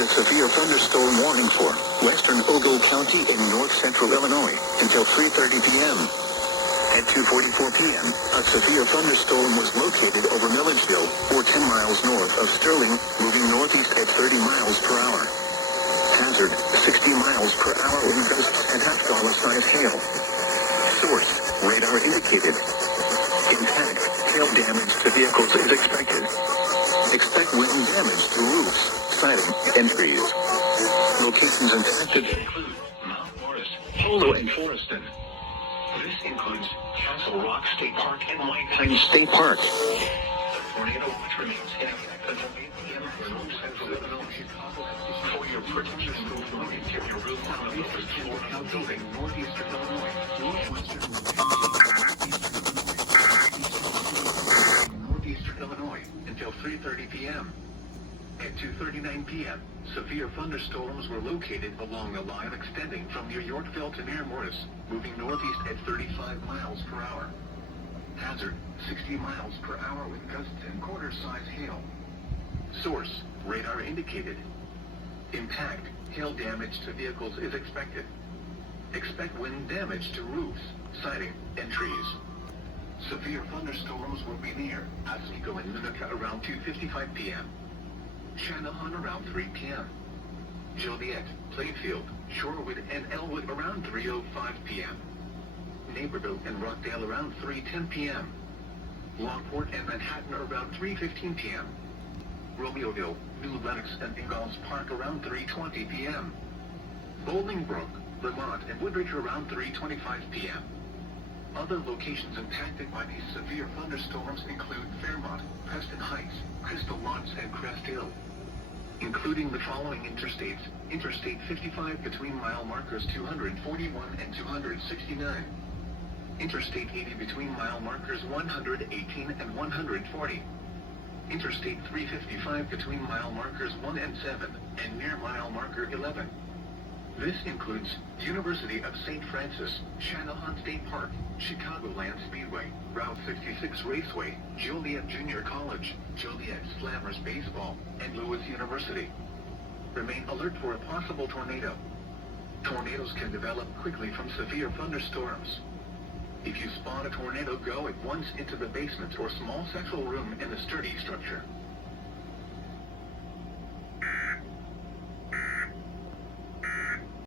a severe thunderstorm warning for western Ogle County in north-central Illinois until 3:30 p.m. At 2:44 p.m., a severe thunderstorm was located over Milledgeville, or 10 miles north of Sterling, moving northeast at 30 miles per hour. Hazard, 60 miles per hour wind gusts and half-dollar-size hail. Source, radar indicated. Impact, hail damage to vehicles is expected. Expect wind damage to roofs, siding, and trees. Locations impacted include Mount Morris, Polo, and Foreston. This includes Castle Rock State Park and White Pine State Park. The tornado watch remains in effect until 8 p.m. for north central Illinois. For your protection, keep your roof on the upper floor of the building, northeastern Illinois, northeastern Illinois, until 3:30 p.m. At 2:39 p.m., severe thunderstorms were located along the line extending from near Yorkville to near Morris, moving northeast at 35 miles per hour. Hazard, 60 miles per hour with gusts and quarter-size hail. Source, radar indicated. Impact, hail damage to vehicles is expected. Expect wind damage to roofs, siding, and trees. Severe thunderstorms will be near Oswego and Utica around 2:55 p.m. Shanahan around 3 p.m. Joliet, Plainfield, Shorewood, and Elwood around 3:05 p.m. Naperville and Rockdale around 3:10 p.m. Lockport and Manhattan around 3:15 p.m. Romeoville, New Lenox, and Ingalls Park around 3:20 p.m. Bolingbrook, Vermont, and Woodridge around 3:25 p.m. Other locations impacted by these severe thunderstorms include Fairmont, Preston Heights, Crystal Lodge, and Crest Hill. Including the following interstates: Interstate 55 between mile markers 241 and 269. Interstate 80 between mile markers 118 and 140. Interstate 355 between mile markers 1 and 7, and near mile marker 11. This includes University of St. Francis, Shanahan State Park, Chicagoland Speedway, Route 66 Raceway, Joliet Junior College, Joliet Slammers Baseball, and Lewis University. Remain alert for a possible tornado. Tornadoes can develop quickly from severe thunderstorms. If you spot a tornado, go at once into the basement or small central room in the sturdy structure.